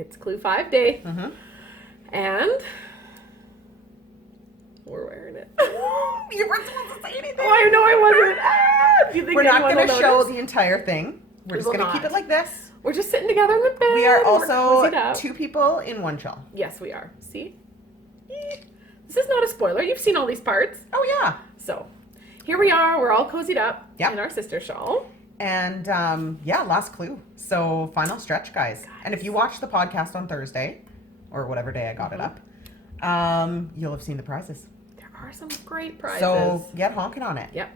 It's Clue 5 day. Mm-hmm. And we're wearing it. You weren't supposed to say anything. Oh, I know I wasn't. Do you think We're not anyone going to will show notice? the entire thing. We're just will going to keep not. it like this. We're just sitting together in the bed. We are We're cozied also up. 2 people in 1 shawl. Yes, we are. See? This is not a spoiler. You've seen all these parts. Oh, yeah. So, here we are. We're all cozied up Yep. in our sister shawl. And yeah, last clue. So final stretch, guys. And if you watch the podcast on Thursday, or whatever day I got it up, you'll have seen the prizes. There are some great prizes. So get honking on it. Yep.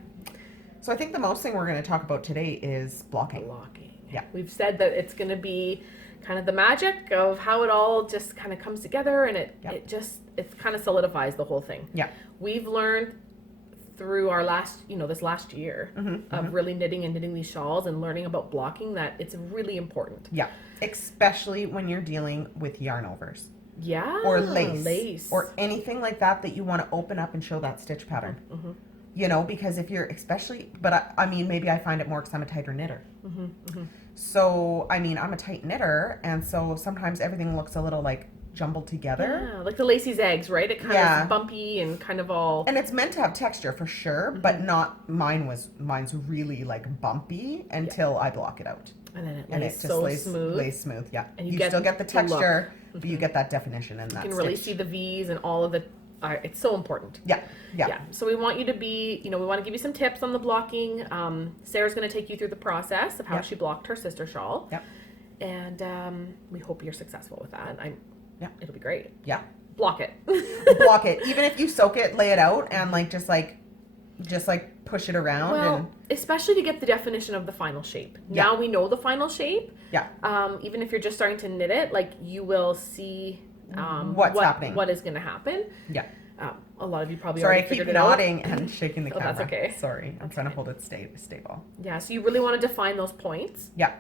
So I think the most thing we're going to talk about today is blocking. Blocking. Yeah. We've said that it's going to be kind of the magic of how it all just kind of comes together, and it kind of solidifies the whole thing. Yeah. We've learned through our this last year of really knitting these shawls and learning about blocking that it's really important. Yeah. Especially when you're dealing with yarn overs. Yeah. Or lace. Or anything like that you want to open up and show that stitch pattern. Mm-hmm. You know, because if you're I mean, maybe I find it more because I'm a tighter knitter. Mm-hmm. Mm-hmm. So, I mean, I'm a tight knitter, and so sometimes everything looks a little like jumbled together. Yeah, like the Lacey's eggs, right? It kind of bumpy and kind of all. And it's meant to have texture for sure, but not mine's really like bumpy until I block it out. And then it And lays it just so lays smooth. Yeah. And you still get the texture, but you Mhm. get that definition in that You can really stitch. see the V's and all of the. It's so important. Yeah. So we want you to be, we want to give you some tips on the blocking. Sarah's going to take you through the process of how she blocked her sister shawl. Yep. And we hope you're successful with that. It'll be great. Yeah. Block it. Block it. Even if you soak it, lay it out, and just push it around. Well, especially to get the definition of the final shape. Yeah. Now we know the final shape. Yeah. Even if you're just starting to knit it, you will see what's happening. What is going to happen. Yeah. A lot of you probably Sorry, I already keep figured it out. nodding and shaking the camera. That's okay. Sorry, I'm trying to hold it stable. Yeah, so you really want to define those points. Yeah.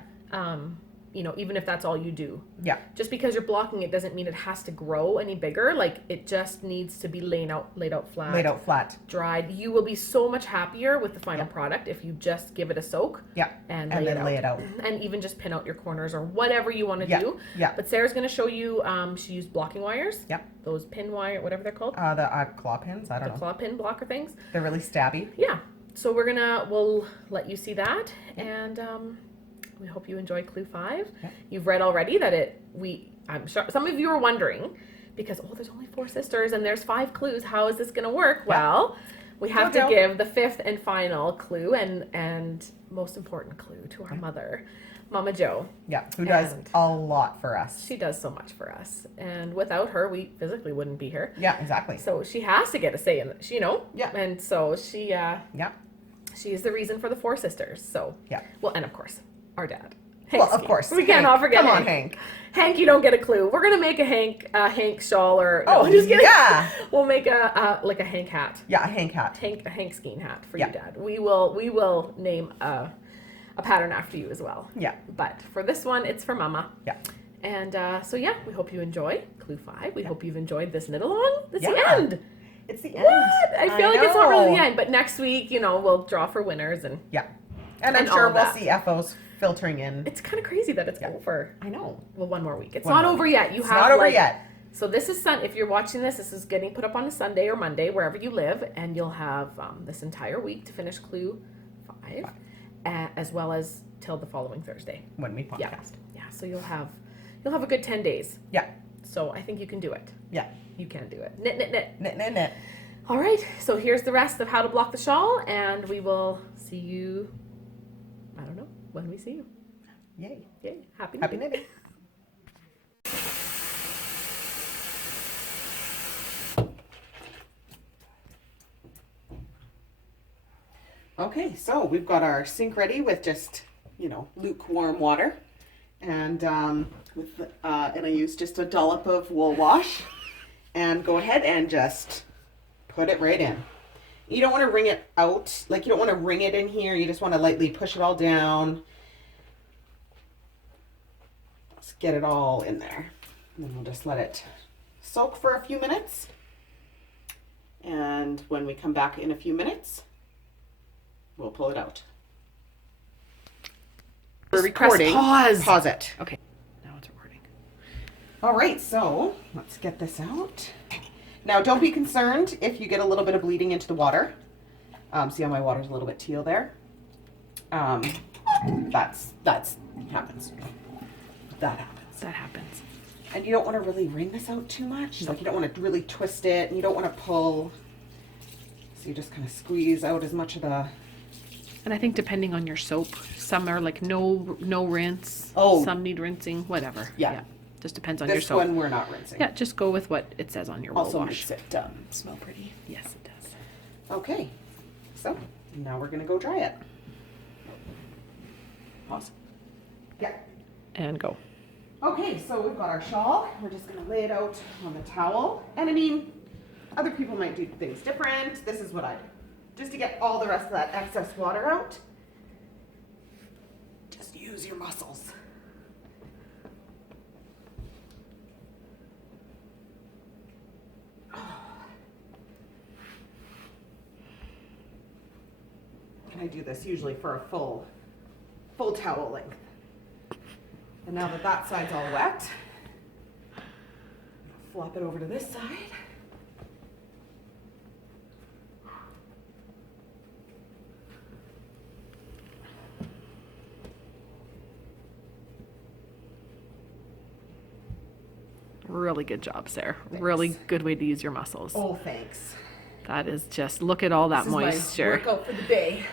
Even if that's all you do. Yeah. Just because you're blocking it doesn't mean it has to grow any bigger. It just needs to be laid out flat. Laid out flat. Dried. You will be so much happier with the final product if you just give it a soak. Yeah. And then lay it out. And even just pin out your corners or whatever you want to do. Yeah. But Sarah's going to show you, she used blocking wires. Yep. Those pin wire, whatever they're called. The claw pins, I don't know. The claw pin blocker things. They're really stabby. Yeah. So we'll let you see that. And we hope you enjoy Clue 5. Yeah. You've read already that I'm sure some of you are wondering, because there's only 4 sisters and there's 5 clues. How is this going to work? Yeah. Well, we have to Jojo. give the 5th and final clue and most important clue to our mother, Mama Jo. Yeah, who does a lot for us. She does so much for us. And without her, we physically wouldn't be here. Yeah, exactly. So she has to get a say in it, Yeah. And so she Yeah. she is the reason for the 4 sisters. So Yeah. Well, and of course, our dad. Well, of course. We can't all forget Come on, Hank. Hank. Hank, you don't get a clue. We're gonna make a Hank shawl or Oh, just kidding. yeah. We'll make a Hank hat. Yeah, a Hank hat. A Hank Skeen hat for Yeah. you, Dad. We will name a pattern after you as well. Yeah. But for this one, it's for Mama. Yeah. And we hope you enjoy Clue 5. We hope you've enjoyed this knit along. It's the Yeah. end. It's the end. What? I feel like it's not really know. the end, but next week, we'll draw for winners and Yeah. And I'm and all sure of we'll that. see FOs filtering in. it's kind of crazy that it's over. I know. Well, one more week. It's One not more over week. yet. You It's have not over yet. So this is if you're watching this is getting put up on a Sunday or Monday, wherever you live, and you'll have this entire week to finish Clue 5, as well as till the following Thursday. When we podcast. Yeah. So you'll have a good 10 days. Yeah. So I think you can do it. Yeah. You can do it. Knit, knit, knit. Knit, knit, knit. All right. So here's the rest of how to block the shawl, and we will see you. I don't know when we see you. Yay. Yay! Happy Happy knitting. knitting. Okay, so we've got our sink ready with just, lukewarm water. And and I use just a dollop of wool wash. And go ahead and just put it right in. You don't want to wring it out. You don't want to wring it in here. You just want to lightly push it all down. Let's get it all in there. And then we'll just let it soak for a few minutes. And when we come back in a few minutes, we'll pull it out. We're recording. Press pause. Pause it. Okay. Now it's recording. All right, so let's get this out. Now, don't be concerned if you get a little bit of bleeding into the water. See how my water's a little bit teal there? That's happens. That happens. That happens. And you don't want to really wring this out too much. Like you don't want to really twist it, and you don't want to pull. So you just kind of squeeze out as much of the. And I think depending on your soap, some are like no rinse. Oh. Some need rinsing. Whatever. Yeah. Just depends on your This soap. one we're not rinsing. Yeah, just go with what it says on your wool Also wash. makes it smell pretty. Yes, it does. Okay, so now we're gonna go dry it. Pause. Yeah. And go. Okay, so we've got our shawl. We're just gonna lay it out on the towel. And I mean, other people might do things different. This is what I do. Just to get all the rest of that excess water out, just use your muscles. And I do this usually for a full towel length. And now that that side's all wet, flop it over to this side. Really good job, Sarah. Thanks. Really good way to use your muscles. Oh, thanks. That is just, look at all that This is moisture. my workout for the day.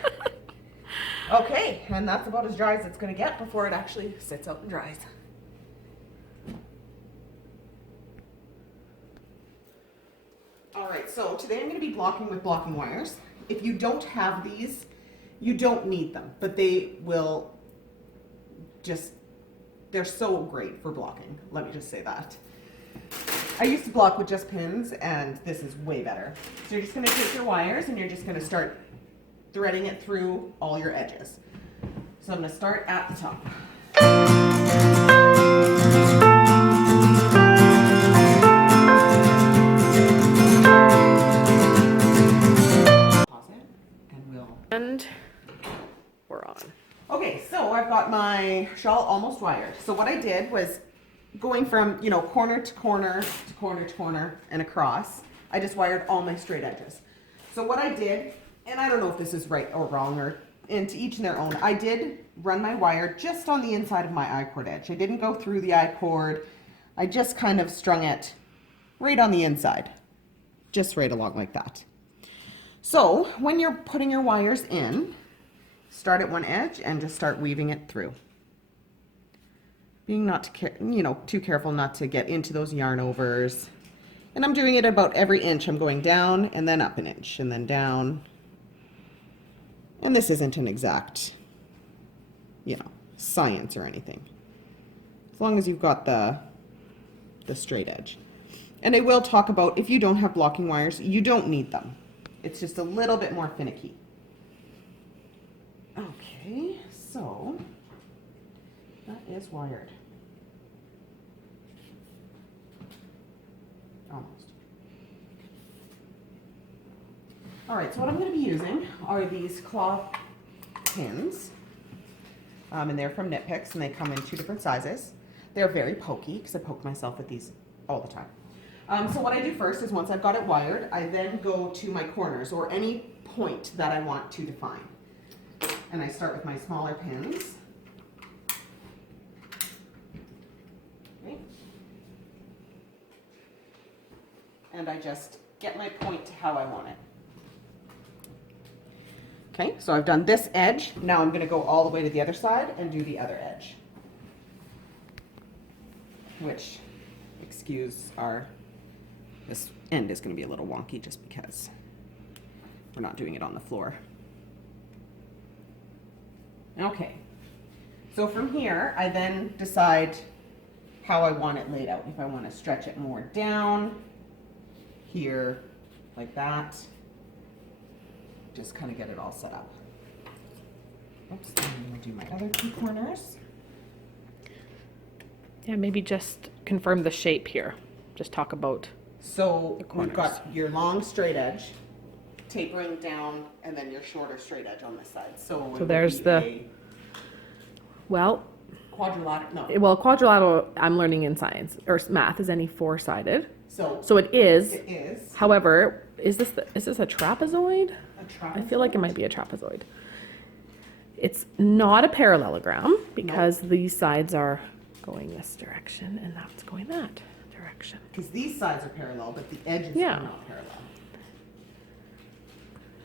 Okay, and that's about as dry as it's going to get before it actually sits out and dries. All right, so today I'm going to be blocking with blocking wires. If you don't have these, you don't need them, but they will just, they're so great for blocking. Let me just say that. I used to block with just pins, and this is way better. So you're just going to take your wires and you're just going to start threading it through all your edges. So I'm going to start at the top. Pause it, and we're on. Okay, so I've got my shawl almost wired. So what I did was going from, corner to corner to corner to corner and across, I just wired all my straight edges. So what I did, and I don't know if this is right or wrong, and to each in their own, I did run my wire just on the inside of my I-cord edge. I didn't go through the I-cord. I just kind of strung it right on the inside, just right along like that. So when you're putting your wires in, start at one edge and just start weaving it through. Being not too careful not to get into those yarn overs. And I'm doing it about every inch. I'm going down and then up an inch and then down. And this isn't an exact, science or anything. As long as you've got the straight edge. And I will talk about, if you don't have blocking wires, you don't need them. It's just a little bit more finicky. Okay, so that is wired. Almost. All right, so what I'm going to be using are these cloth pins. And they're from Knit Picks, and they come in 2 different sizes. They're very pokey, because I poke myself with these all the time. So what I do first is once I've got it wired, I then go to my corners, or any point that I want to define. And I start with my smaller pins. Okay. And I just get my point to how I want it. Okay, so I've done this edge. Now I'm going to go all the way to the other side and do the other edge. Which, this end is going to be a little wonky just because we're not doing it on the floor. Okay, so from here, I then decide how I want it laid out. If I want to stretch it more down, here, like that. Just kind of get it all set up. Oops, I'm going to do my other 2 corners. Yeah, maybe just confirm the shape here. Just talk about So the corners. we've got your long straight edge, tapering down, and then your shorter straight edge on this side. So there's the quadrilateral, no. Well, quadrilateral, I'm learning in science or math, is any four-sided. So So it is. it is However, is this a trapezoid? a trapezoid. I feel like it might be a trapezoid. It's not a parallelogram because these sides are going this direction and that's going that direction. Because these sides are parallel, but the edges Yeah. are not parallel.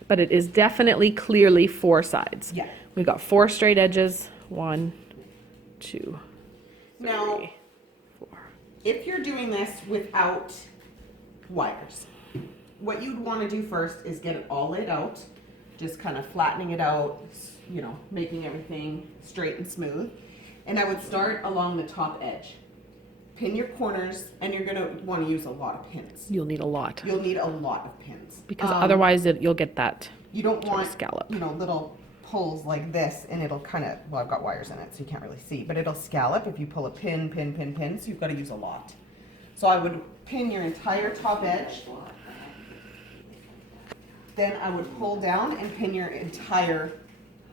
But it is definitely clearly four sides. Yeah. We've got four straight edges. 1, 2, Now, 3, 4. if you're doing this without wires, what you'd want to do first is get it all laid out, just kind of flattening it out, you know, making everything straight and smooth. And I would start along the top edge. Pin your corners, and you're going to want to use a lot of pins. You'll need a lot You'll need a lot of pins. because otherwise you'll get that. You don't sort of want, scallop. you know, little pulls like this, and it'll kind of, well, I've got wires in it, so you can't really see, but it'll scallop if you pull a pin, so you've got to use a lot. So I would pin your entire top edge, then I would pull down and pin your entire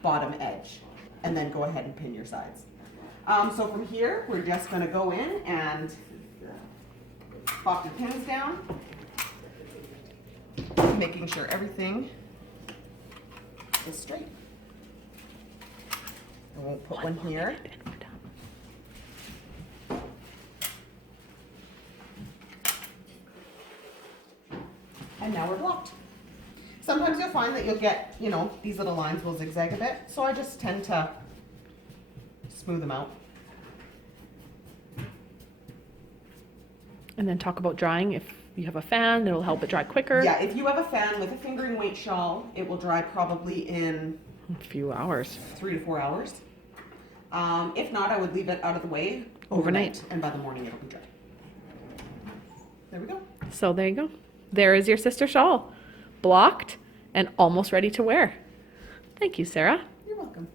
bottom edge, and then go ahead and pin your sides. So from here, we're just going to go in and pop the pins down, making sure everything is straight. I won't put one here. And now we're blocked. Sometimes you'll find that you'll get, you know, these little lines will zigzag a bit, so I just tend to smooth them out. And then talk about drying. If you have a fan, it'll help it dry quicker. Yeah, if you have a fan with a fingering weight shawl, it will dry probably in A few hours. 3 to 4 hours. If not, I would leave it out of the way Overnight. and by the morning it'll be dry. There we go. So there you go. There is your sister shawl. Blocked and almost ready to wear. Thank you, Sarah. You're welcome.